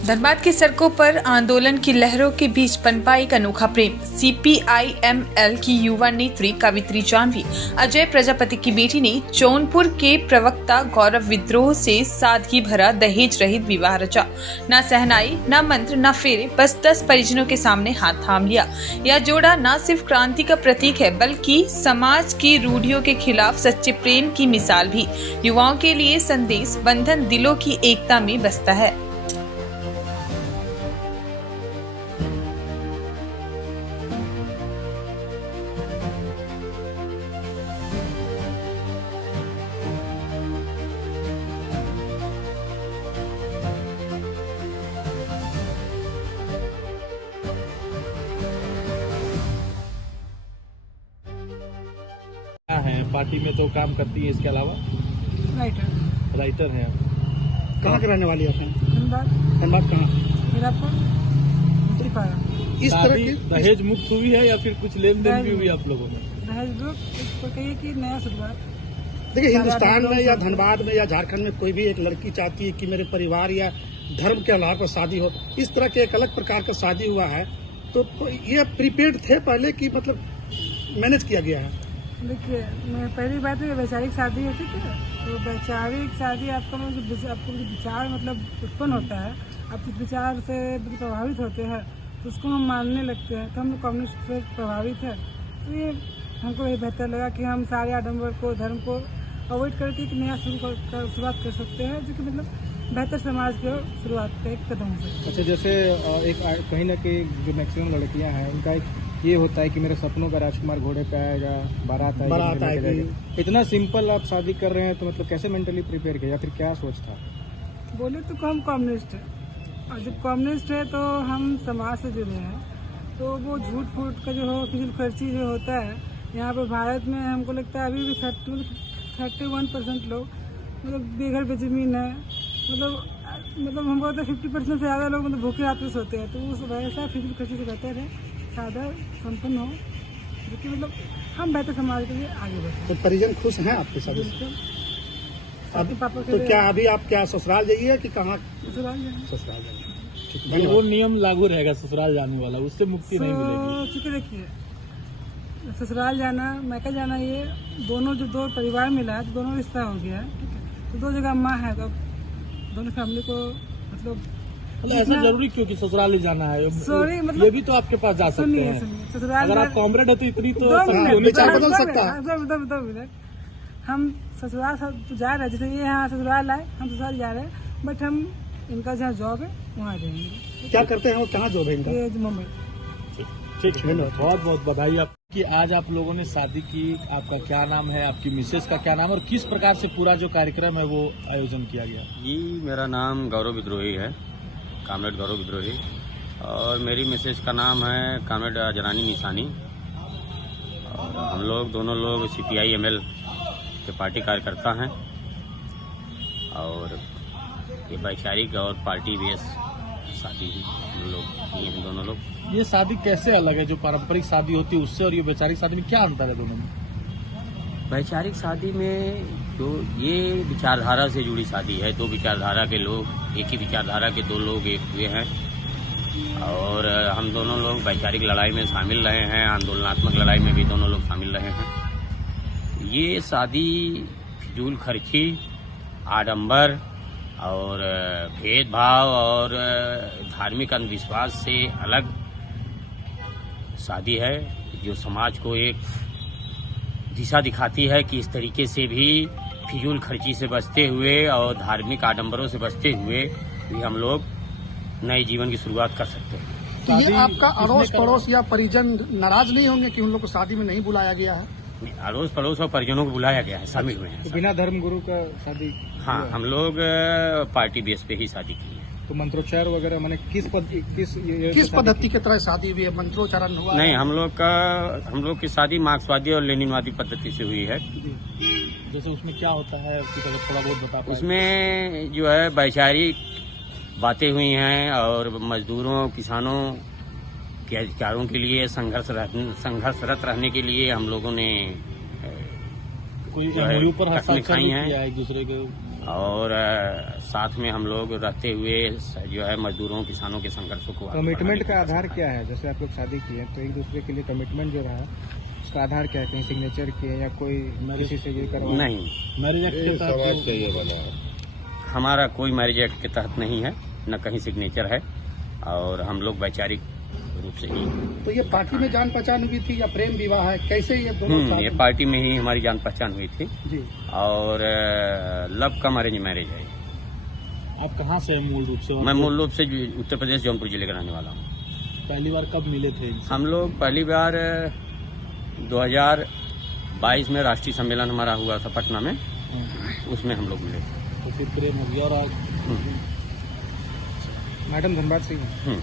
धनबाद की सड़कों पर आंदोलन की लहरों के बीच पनपा एक अनोखा प्रेम। CPIML की युवा नेत्री कवित्री जानवी अजय प्रजापति की बेटी ने जौनपुर के प्रवक्ता गौरव विद्रोह से सादगी भरा दहेज रहित विवाह रचा। न सहनाई, न मंत्र, न फेरे, बस 10 परिजनों के सामने हाथ थाम लिया। यह जोड़ा न सिर्फ क्रांति का प्रतीक है बल्कि समाज की रूढ़ियों के खिलाफ सच्चे प्रेम की मिसाल भी। युवाओं के लिए संदेश बंधन दिलों की एकता में बसता है। है पार्टी में तो काम करती है, इसके अलावा राइटर हैं। कहाँ के रहने वाली है? धनबाद कहाँ? इस तरह की दहेज मुक्त हुई है या फिर कुछ लेन देन भी हुई आप लोगों में? दहेज मुक्त कहिए कि नया शुरुआत। देखिए, हिंदुस्तान में या धनबाद में या झारखंड में कोई भी एक लड़की चाहती है कि मेरे परिवार या धर्म के आधार पर शादी हो। इस तरह के एक अलग प्रकार का शादी हुआ है, तो ये प्रीपेड थे पहले की मतलब मैनेज किया गया है। देखिए, मैं पहली बात है वैचारिक शादी है, ठीक है। तो वैचारिक शादी आपको विचार मतलब उत्पन्न होता है, आप इस विचार से प्रभावित होते हैं तो उसको हम मानने लगते हैं। तो हम लोग कम्युनिस्ट से प्रभावित है, तो ये हमको ये बेहतर लगा कि हम सारे आडम्बर को, धर्म को अवॉइड करके एक नया शुरुआत कर सकते हैं, जो कि मतलब बेहतर समाज की शुरुआत का एक कदम है। अच्छा, जैसे एक कहीं ना कहीं जो मैक्सिमम लड़कियां हैं उनका एक ये होता है कि मेरे सपनों का राजकुमार घोड़े पे आएगा, बारात आएगी। इतना सिंपल आप शादी कर रहे हैं तो मतलब कैसे मेंटली प्रिपेयर किया या फिर क्या सोच था? बोले तो हम कम्युनिस्ट है, और जब कम्युनिस्ट है तो हम समाज से जुड़े हैं, तो वो झूठ फूट का जो हो, फिजूल खर्ची जो होता है यहाँ पर भारत में, हमको लगता है अभी भी 31% लोग मतलब बेघर पे जमीन है। मतलब हमको लगता है 50% से ज़्यादा लोग मतलब भूखे हाथ से सोते हैं। तो उस वैसा फिजूल खर्ची से बेहतर है सादा संपन्न हो, जो कि मतलब हम बेहतर समाज के लिए आगे बढ़े। तो परिजन खुश हैं आपके साथ? पापा तो क्या अभी आप क्या ससुराल जाइए कि कहाँ? ससुराल जाइए। वो नियम लागू रहेगा ससुराल जाने वाला, उससे मुक्ति नहीं मिलेगी। चूँकि देखिए, ससुराल जाना, मैका जाना, ये दोनों जो दो परिवार मिला है तो दोनों रिश्ता हो गया है, ठीक है। तो दो जगह माँ है, तो दोनों फैमिली को मतलब ऐसा जरूरी क्यों कि ससुराल ही जाना है? सॉरी, मतलब ये भी तो आपके पास जा सकते हैं। ससुराल अगर आप कॉमरेड है तो इतनी तो विचार बदल सकता है। दो हम ससुराल जा रहे हैं, जैसे ये यहाँ ससुराल आए, हम ससुराल जा रहे हैं, बट हम इनका जहाँ जॉब है वहाँ जाएंगे। क्या करते हैं वो? कहाँ जॉब है इनका? ये मुंबई। ठीक है, बहुत बहुत बधाई आप कि आज आप लोगों ने शादी की। आपका क्या नाम है, आपकी मिसेज का क्या नाम, और किस प्रकार से पूरा जो कार्यक्रम है वो आयोजन किया गया? जी, मेरा नाम गौरव विद्रोही है, कामरेड गौरव विद्रोही, और मेरी मिसेज का नाम है कामरेड जरानी निशानी। और हम लोग दोनों लोग CPIML के पार्टी कार्यकर्ता हैं, और ये वैचारिक और पार्टी बेस शादी ही हम लोग, ये दोनों लोग। ये शादी कैसे अलग है? जो पारंपरिक शादी होती है उससे और ये वैचारिक शादी में क्या अंतर है दोनों में? वैचारिक शादी में जो ये विचारधारा से जुड़ी शादी है, दो विचारधारा के लोग, एक ही विचारधारा के दो लोग एक हुए हैं, और हम दोनों लोग वैचारिक लड़ाई में शामिल रहे हैं, आंदोलनात्मक लड़ाई में भी दोनों लोग शामिल रहे हैं। ये शादी फिजूल खर्ची, आडंबर और भेदभाव और धार्मिक अंधविश्वास से अलग शादी है, जो समाज को एक दिशा दिखाती है कि इस तरीके से भी फिजूल खर्ची से बचते हुए और धार्मिक आडंबरों से बचते हुए भी हम लोग नए जीवन की शुरुआत कर सकते हैं। तो ये आपका अड़ोस पड़ोस या परिजन नाराज नहीं होंगे कि उन लोग को शादी में नहीं बुलाया गया है? अड़ोस पड़ोस और परिजनों को बुलाया गया है, शामिल हुए हैं। तो बिना धर्म गुरु का शादी? हाँ, हम लोग पार्टी बेस पे ही शादी की है। तो मंत्रोच्चार वगैरह मैंने किस पद्धति के तरह शादी हुई है? मंत्रोच्चारण हुआ? नहीं, हम लोग की शादी मार्क्सवादी और लेनिनवादी पद्धति से हुई है। जैसे उसमें क्या होता है थोड़ा बहुत बता पाएं? उसमें जो है वैचारिक बातें हुई हैं, और मजदूरों, किसानों के अधिकारों के लिए संघर्षरत रहने के लिए हम लोगों ने कोई जो है MOU पर तकनीक हस्ताक्षर आई भी हैं। किया एक दूसरे के? और साथ में हम लोग रहते हुए जो है मजदूरों किसानों के संघर्षों को आगे कमिटमेंट बढ़ाने का की आधार कोशिश क्या है? जैसे आप लोग शादी किए तो एक दूसरे के लिए कमिटमेंट जो रहा उसका आधार क्या है? कहीं सिग्नेचर किए या कोई किसी से ये करते करवा? हैं। नहीं, मैरिज एक्ट के तहत हमारा कोई मैरिज एक्ट के तहत नहीं है, न कहीं सिग्नेचर है, और हम लोग वैचारिक रूप से ही। तो ये पार्टी में जान पहचान हुई थी या प्रेम विवाह है, कैसे ये दोनों ये पार्टी में ही हमारी जान पहचान हुई थी जी। और लव कम अरेंज मैरिज है। आप कहाँ से हैं मूल रूप से? मैं मूल रूप से उत्तर प्रदेश जौनपुर जिले का रहने वाला हूँ। पहली बार कब मिले थे इनसे? हम लोग पहली बार 2022 में राष्ट्रीय सम्मेलन हमारा हुआ था पटना में, उसमें हम लोग मिले। तो फिर प्रेम हो गया और आज मैडम धनबाद से ही हैं।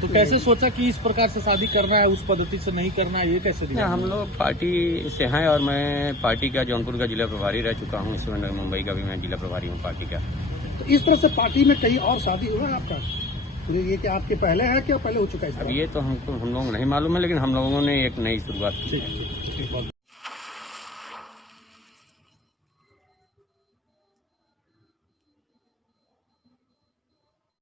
तो कैसे सोचा कि इस प्रकार से शादी करना है, उस पद्धति से नहीं करना है, ये कैसे दिया? हम लोग पार्टी से हैं और मैं पार्टी का जौनपुर का जिला प्रभारी रह चुका हूँ, इस समय मुंबई का भी मैं जिला प्रभारी हूँ पार्टी का। तो इस तरह से पार्टी में कहीं और शादी हुआ है आपका? तो ये कि आपके पहले है क्या पहले हो चुका है? अब ये तो हमको हम लोगों को नहीं मालूम है, लेकिन हम लोगों ने एक नई शुरुआत की है।